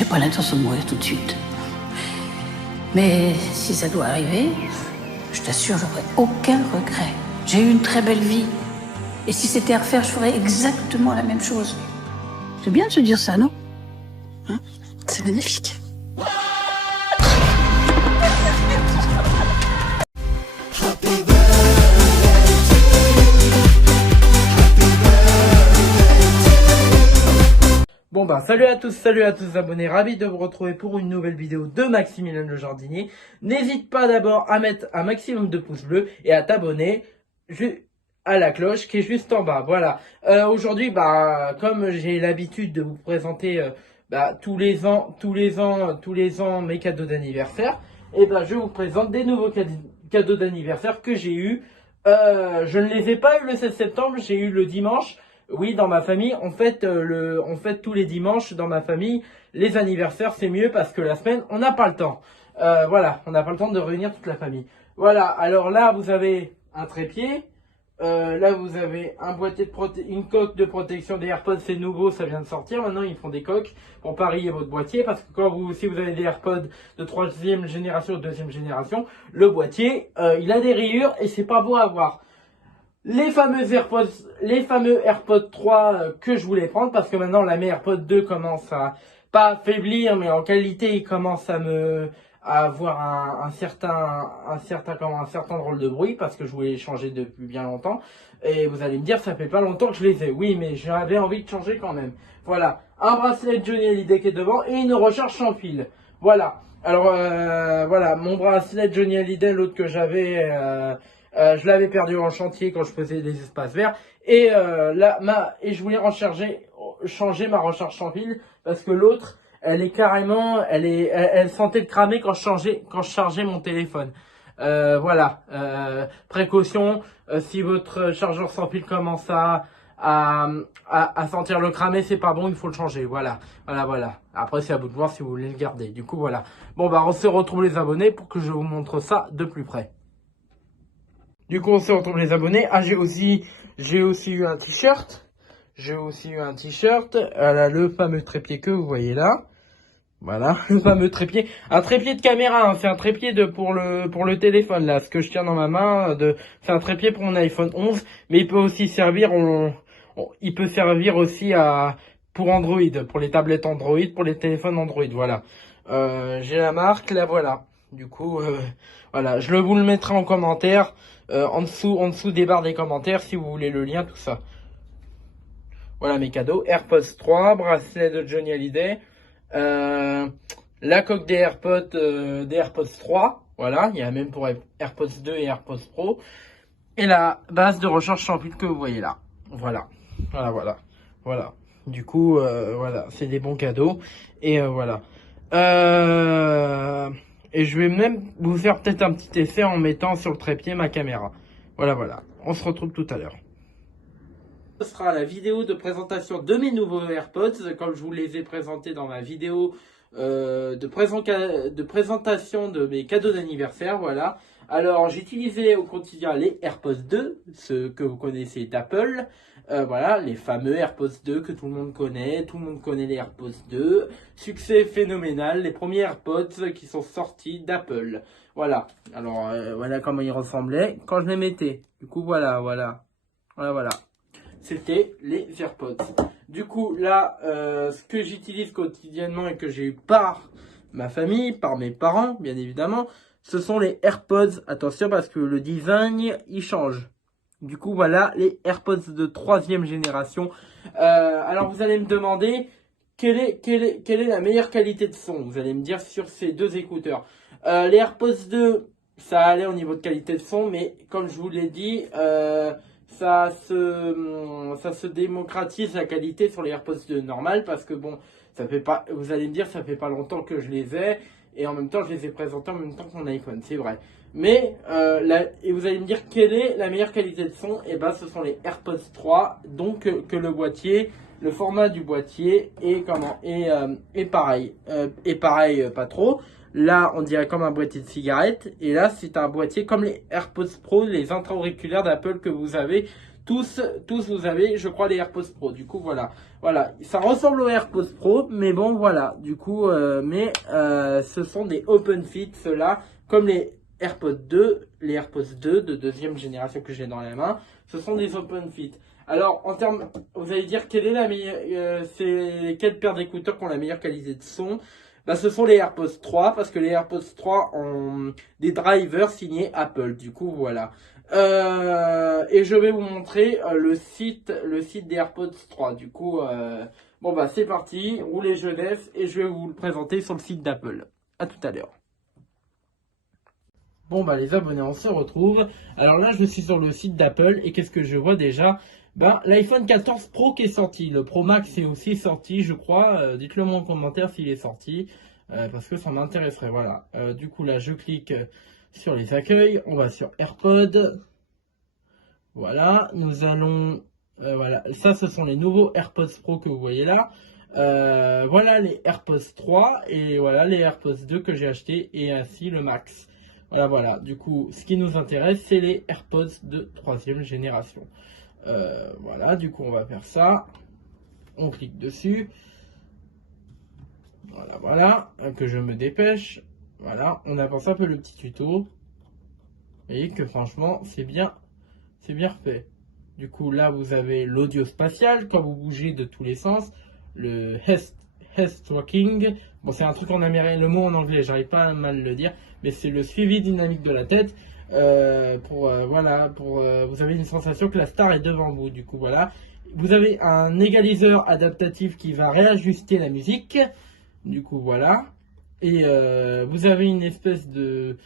J'ai pas l'intention de mourir tout de suite. Mais si ça doit arriver, je t'assure, j'aurai aucun regret. J'ai eu une très belle vie. Et si c'était à refaire, je ferais exactement la même chose. C'est bien de se dire ça, non? Hein? C'est magnifique. Bon bah salut à tous abonnés, ravi de vous retrouver pour une nouvelle vidéo de Maximilien le Jardinier. N'hésite pas d'abord à mettre un maximum de pouces bleus et à t'abonner à la cloche qui est juste en bas. Voilà. Aujourd'hui, bah comme j'ai l'habitude de vous présenter tous les ans mes cadeaux d'anniversaire, et ben je vous présente des nouveaux cadeaux d'anniversaire que j'ai eu. Je ne les ai pas eu le 16 septembre, j'ai eu le dimanche. Oui, dans ma famille, on fête tous les dimanches dans ma famille. Les anniversaires, c'est mieux parce que la semaine, on n'a pas le temps. Voilà, on n'a pas le temps de réunir toute la famille. Voilà, alors là, vous avez un trépied. Là, vous avez un boîtier une coque de protection des AirPods. C'est nouveau, ça vient de sortir. Maintenant, ils font des coques pour parier votre boîtier. Parce que si vous avez des AirPods de 3e génération ou 2e génération, le boîtier, il a des rayures et c'est pas beau à voir. Les fameux AirPods 3 que je voulais prendre parce que maintenant la mes AirPods 2 commence à pas affaiblir mais en qualité il commence à avoir un certain drôle de bruit parce que je voulais les changer depuis bien longtemps et vous allez me dire ça fait pas longtemps que je les ai. Oui mais j'avais envie de changer quand même. Voilà, un bracelet Johnny Hallyday qui est devant et une recharge sans fil. Voilà. Alors voilà, mon bracelet Johnny Hallyday, l'autre que j'avais je l'avais perdu en chantier quand je faisais des espaces verts et je voulais changer ma recharge sans fil parce que l'autre elle est carrément elle sentait le cramer quand je chargeais mon téléphone. Voilà, précaution, si votre chargeur sans fil commence à sentir le cramer, c'est pas bon, il faut le changer. Voilà. Après c'est à vous de voir si vous voulez le garder. Du coup voilà. Bon bah on se retrouve les abonnés pour que je vous montre ça de plus près. Du coup, on se retrouve les abonnés. Ah, j'ai aussi eu un t-shirt. Le fameux trépied que vous voyez là. Voilà, le fameux trépied. Un trépied de caméra, hein. C'est un trépied pour le téléphone, là. Ce que je tiens dans ma main, c'est un trépied pour mon iPhone 11. Mais il peut aussi servir, il peut servir aussi pour Android, pour les tablettes Android, pour les téléphones Android, voilà. J'ai la marque, là, voilà. Du coup, voilà, je vous le mettrai en commentaire, en dessous des barres des commentaires, si vous voulez le lien, tout ça. Voilà mes cadeaux, AirPods 3, bracelet de Johnny Hallyday, la coque des AirPods 3, voilà, il y a même pour AirPods 2 et AirPods Pro, et la base de recharge sans fil que vous voyez là. Voilà. Du coup, voilà, c'est des bons cadeaux, et voilà. Et je vais même vous faire peut-être un petit essai en mettant sur le trépied ma caméra. Voilà. On se retrouve tout à l'heure. Ce sera la vidéo de présentation de mes nouveaux AirPods, comme je vous les ai présentés dans ma vidéo de présentation de mes cadeaux d'anniversaire. Voilà. Alors, j'utilisais au quotidien les AirPods 2, ceux que vous connaissez d'Apple. Voilà, les fameux AirPods 2 que tout le monde connaît. Tout le monde connaît les AirPods 2. Succès phénoménal, les premiers AirPods qui sont sortis d'Apple. Voilà. Alors, voilà comment ils ressemblaient quand je les mettais. Du coup, voilà. C'était les AirPods. Du coup, là, ce que j'utilise quotidiennement et que j'ai eu par ma famille, par mes parents, bien évidemment, ce sont les AirPods. Attention parce que le design, il change. Du coup, voilà, les AirPods de 3e génération. Alors, vous allez me demander quelle est la meilleure qualité de son. Vous allez me dire sur ces deux écouteurs. Les AirPods 2, ça allait au niveau de qualité de son, mais comme je vous l'ai dit, ça se démocratise la qualité sur les AirPods 2 normal parce que bon, vous allez me dire, ça fait pas longtemps que je les ai. Et en même temps, je les ai présentés en même temps que mon iPhone, c'est vrai. Mais, et vous allez me dire quelle est la meilleure qualité de son. Et ben, ce sont les AirPods 3. Donc, que le boîtier, le format du boîtier est pareil. Pas trop. Là, on dirait comme un boîtier de cigarette. Et là, c'est un boîtier comme les AirPods Pro, les intra-auriculaires d'Apple que vous avez tous vous avez, je crois, les AirPods Pro. Du coup, voilà. Voilà, ça ressemble aux AirPods Pro, mais bon, voilà. Du coup, ce sont des Open Fit, ceux-là, comme les AirPods 2 de deuxième génération que j'ai dans la main. Ce sont des Open Fit. Alors, en termes, vous allez dire quelle est la meilleure, c'est quelle paire d'écouteurs qui ont la meilleure qualité de son? Bah, ce sont les AirPods 3 parce que les AirPods 3 ont des drivers signés Apple. Du coup, voilà. Et je vais vous montrer le site des AirPods 3. Du coup, bon bah c'est parti, roulez jeunesse et je vais vous le présenter sur le site d'Apple. À tout à l'heure. Bon bah les abonnés, on se retrouve. Alors là, je suis sur le site d'Apple et qu'est-ce que je vois déjà? Bah l'iPhone 14 Pro qui est sorti, le Pro Max est aussi sorti, je crois. Dites-le moi en commentaire s'il est sorti, parce que ça m'intéresserait. Voilà. Du coup là, je clique sur les accueils, on va sur AirPods. Voilà, nous allons, voilà, ça ce sont les nouveaux AirPods Pro que vous voyez là. Voilà les AirPods 3 et voilà les AirPods 2 que j'ai acheté et ainsi le Max. Voilà, voilà. Du coup, ce qui nous intéresse, c'est les AirPods de troisième génération. Voilà, du coup, on va faire ça. On clique dessus. Voilà, voilà, que je me dépêche. Voilà, on avance un peu le petit tuto. Vous voyez que franchement, c'est bien fait. Du coup, là, vous avez l'audio spatial quand vous bougez de tous les sens. Le head tracking. Bon, c'est un truc en américain, le mot en anglais, j'arrive pas à mal le dire, mais c'est le suivi dynamique de la tête. Voilà, vous avez une sensation que la star est devant vous. Du coup, voilà. Vous avez un égaliseur adaptatif qui va réajuster la musique. Du coup, voilà. Et vous avez une espèce de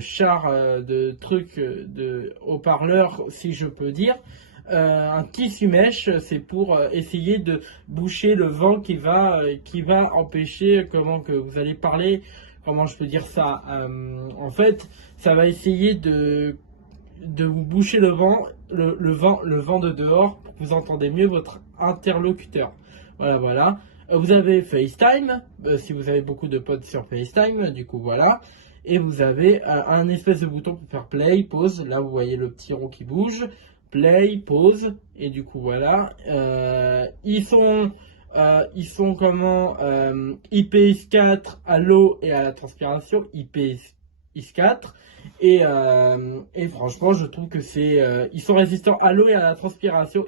char, de truc, de haut-parleur, si je peux dire. Un tissu-mèche, c'est pour essayer de boucher le vent qui va empêcher comment que vous allez parler. Comment je peux dire ça? En fait, ça va essayer de vous boucher le vent de dehors pour que vous entendez mieux votre interlocuteur. Voilà, voilà. Vous avez FaceTime, si vous avez beaucoup de potes sur FaceTime, du coup voilà. Et vous avez un espèce de bouton pour faire play, pause. Là, vous voyez le petit rond qui bouge. Play, pause. Et du coup, voilà. Ils sont comment IPX4 à l'eau et à la transpiration. IPX4. Et franchement, je trouve que ils sont résistants à l'eau et à la transpiration.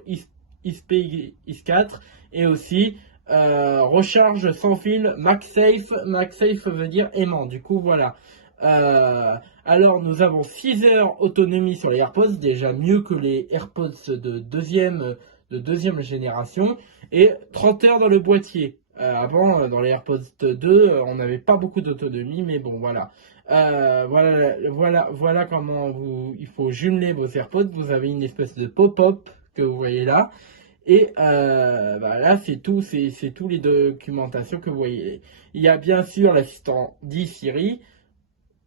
IPX4. Et aussi recharge sans fil, MagSafe. MagSafe veut dire aimant. Du coup, voilà. Alors, nous avons 6 heures autonomie sur les AirPods, déjà mieux que les AirPods de deuxième génération, et 30 heures dans le boîtier. Avant, dans les AirPods 2, on n'avait pas beaucoup d'autonomie, mais bon, voilà. Voilà comment il faut jumeler vos AirPods. Vous avez une espèce de pop-up que vous voyez là. Et là, c'est tout les documentations que vous voyez. Il y a bien sûr l'assistant dit Siri.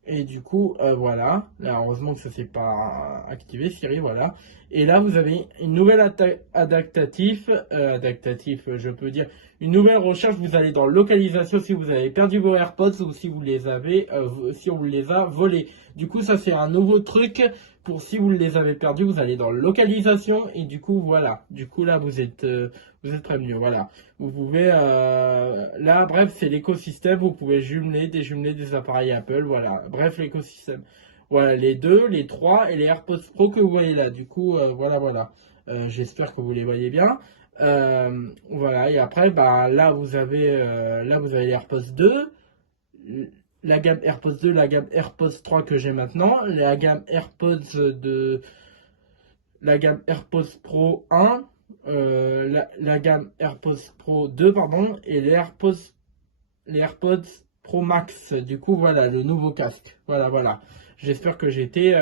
Et du coup, voilà. Là, heureusement que ça s'est pas activé, Siri, voilà. Et là, vous avez une nouvelle adaptatif, je peux dire, une nouvelle recherche. Vous allez dans localisation si vous avez perdu vos AirPods ou si vous les avez, si on vous les a volés. Du coup, ça c'est un nouveau truc pour si vous les avez perdus, vous allez dans localisation et du coup, voilà. Du coup, là, vous êtes prévenu, voilà. Vous pouvez, là, bref, c'est l'écosystème. Vous pouvez déjumeler des appareils Apple, voilà. Bref, l'écosystème. Voilà, les 2, les 3 et les AirPods Pro que vous voyez là. Du coup, voilà, voilà. J'espère que vous les voyez bien. Voilà, et après, bah, là, vous avez les AirPods 2, la gamme AirPods 2, la gamme AirPods 3 que j'ai maintenant, la gamme AirPods Pro 1, la gamme AirPods Pro 2, pardon, et les AirPods Pro Max. Du coup, voilà, le nouveau casque. Voilà, voilà. J'espère que j'ai été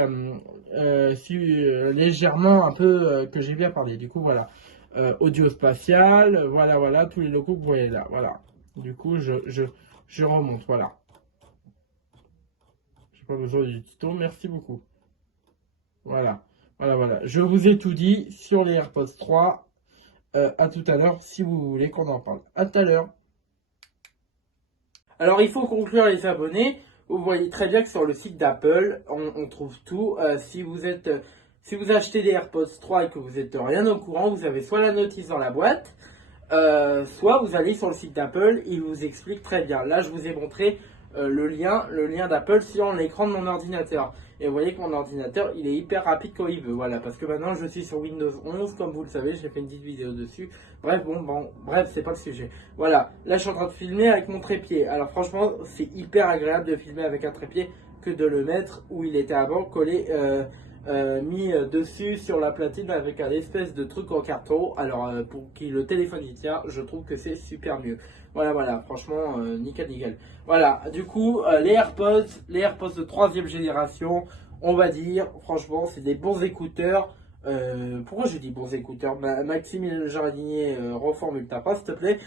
légèrement un peu, que j'ai bien parlé. Du coup, voilà. Audio spatial, voilà, voilà, tous les logos que vous voyez là. Voilà. Du coup, je remonte, voilà. J'ai pas besoin du tuto, merci beaucoup. Voilà. Voilà, voilà. Je vous ai tout dit sur les AirPods 3. À tout à l'heure si vous voulez qu'on en parle. À tout à l'heure. Alors, il faut conclure les abonnés. Vous voyez très bien que sur le site d'Apple, on trouve tout. Si vous êtes si vous achetez des AirPods 3 et que vous n'êtes rien au courant, vous avez soit la notice dans la boîte, soit vous allez sur le site d'Apple, il vous explique très bien. Là, je vous ai montré le lien d'Apple sur l'écran de mon ordinateur. Et vous voyez que mon ordinateur, il est hyper rapide quand il veut. Voilà, parce que maintenant, je suis sur Windows 11, comme vous le savez, j'ai fait une petite vidéo dessus. Bref, bref, c'est pas le sujet. Voilà, là, je suis en train de filmer avec mon trépied. Alors, franchement, c'est hyper agréable de filmer avec un trépied que de le mettre où il était avant, collé, mis dessus sur la platine avec un espèce de truc en carton. Alors, pour que le téléphone y tient, je trouve que c'est super mieux. Voilà, franchement, nickel. Voilà, du coup, les AirPods de 3e génération, on va dire, franchement, c'est des bons écouteurs. Pourquoi je dis bons écouteurs? Maxime Jardinier, reformule ta phrase, s'il te plaît.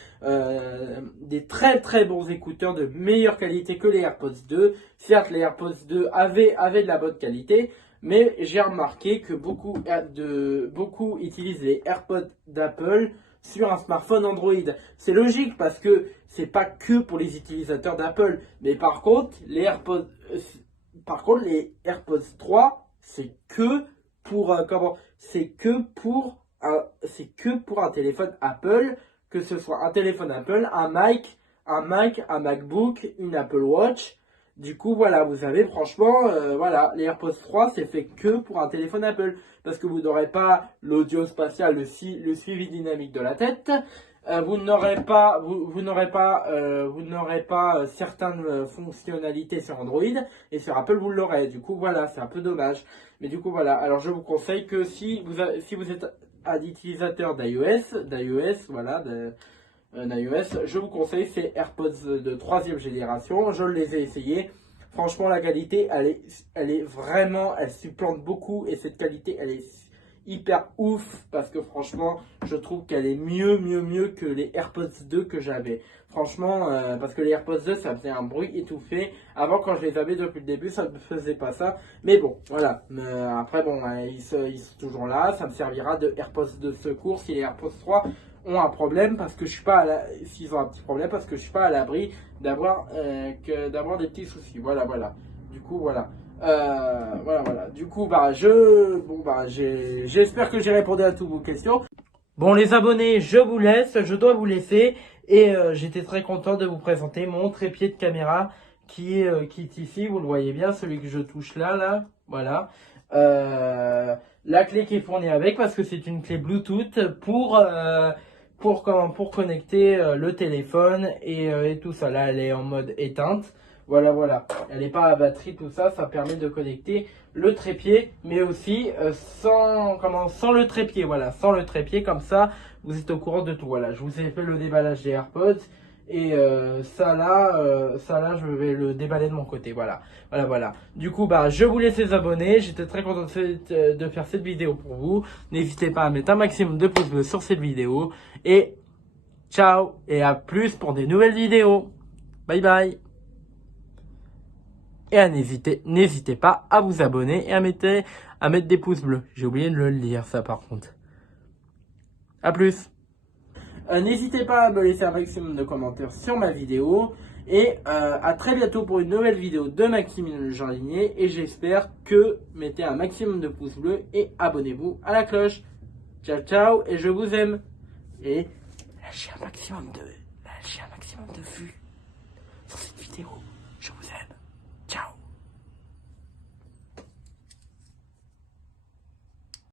Des très bons écouteurs de meilleure qualité que les AirPods 2. Certes, les AirPods 2 avaient de la bonne qualité, mais j'ai remarqué que beaucoup utilisent les AirPods d'Apple sur un smartphone Android. C'est logique parce que c'est pas que pour les utilisateurs d'Apple, mais par contre les AirPods 3, c'est que pour un téléphone Apple, que ce soit un téléphone Apple, un Mac, un MacBook, une Apple Watch. Du coup, voilà, vous avez franchement, voilà, les AirPods 3, c'est fait que pour un téléphone Apple. Parce que vous n'aurez pas l'audio spatial, le suivi dynamique de la tête. Vous n'aurez pas certaines fonctionnalités sur Android. Et sur Apple, vous l'aurez. Du coup, voilà, c'est un peu dommage. Mais du coup, voilà. Alors, je vous conseille que si vous êtes un utilisateur d'iOS, voilà, d'iOS, je vous conseille ces AirPods de 3e génération. Je les ai essayés. Franchement, la qualité, elle est vraiment, elle supplante beaucoup. Et cette qualité, elle est hyper ouf. Parce que franchement, je trouve qu'elle est mieux que les AirPods 2 que j'avais. Franchement, parce que les AirPods 2, ça faisait un bruit étouffé. Avant, quand je les avais depuis le début, ça ne faisait pas ça. Mais bon, voilà. Après, bon, ils sont toujours là. Ça me servira de AirPods de secours si les AirPods 3 ont un problème, parce que je suis pas s'ils ont un petit problème, parce que je suis pas à l'abri d'avoir des petits soucis. Voilà. Du coup, voilà. Du coup, j'espère que j'ai répondu à toutes vos questions. Bon, les abonnés, je vous laisse, je dois vous laisser. Et j'étais très content de vous présenter mon trépied de caméra qui est ici. Vous le voyez bien, celui que je touche là. Voilà. La clé qui est fournie avec, parce que c'est une clé Bluetooth pour connecter le téléphone et tout ça. Là, elle est en mode éteinte. Voilà. Elle n'est pas à batterie, tout ça. Ça permet de connecter le trépied, mais aussi sans le trépied. Voilà, sans le trépied, comme ça, vous êtes au courant de tout. Voilà, je vous ai fait le déballage des AirPods. Et ça là, je vais le déballer de mon côté. Voilà. Du coup, je vous laisse les abonnés. J'étais très content de faire cette vidéo pour vous. N'hésitez pas à mettre un maximum de pouces bleus sur cette vidéo. Et ciao, et à plus pour des nouvelles vidéos. Bye bye. Et n'hésitez pas à vous abonner et à mettre des pouces bleus. J'ai oublié de le lire, ça, par contre. À plus. N'hésitez pas à me laisser un maximum de commentaires sur ma vidéo. Et à très bientôt pour une nouvelle vidéo de Maxime le Jardinier. Et j'espère que mettez un maximum de pouces bleus et abonnez-vous à la cloche. Ciao, et je vous aime. Et lâchez un maximum de vues sur cette vidéo. Je vous aime.